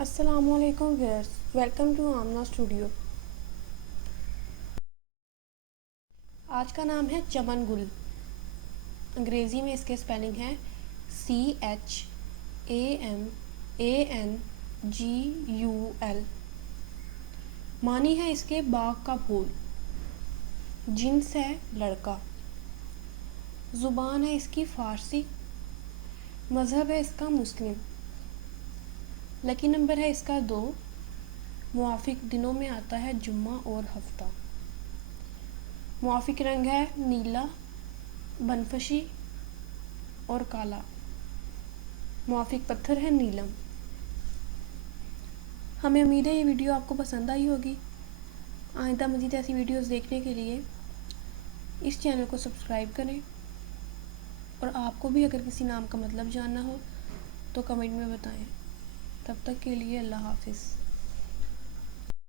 السلام علیکم viewers, welcome to Amna studio. آج کا نام ہے چمن گل۔ انگریزی میں اس کے اسپیلنگ ہے CHAMANGUL۔ معنی ہے اس کے باغ کا پھول، جنس ہے لڑکا، زبان ہے اس کی فارسی، مذہب ہے اس کا مسلم، لکی نمبر ہے اس کا 2، موافق دنوں میں آتا ہے جمعہ اور ہفتہ، موافق رنگ ہے نیلا، بنفشی اور کالا، موافق پتھر ہے نیلم۔ ہمیں امید ہے یہ ویڈیو آپ کو پسند آئی ہوگی۔ آئندہ مزید ایسی ویڈیوز دیکھنے کے لیے اس چینل کو سبسکرائب کریں، اور آپ کو بھی اگر کسی نام کا مطلب جاننا ہو تو کمنٹ میں بتائیں۔ تب تک کے لیے اللہ حافظ۔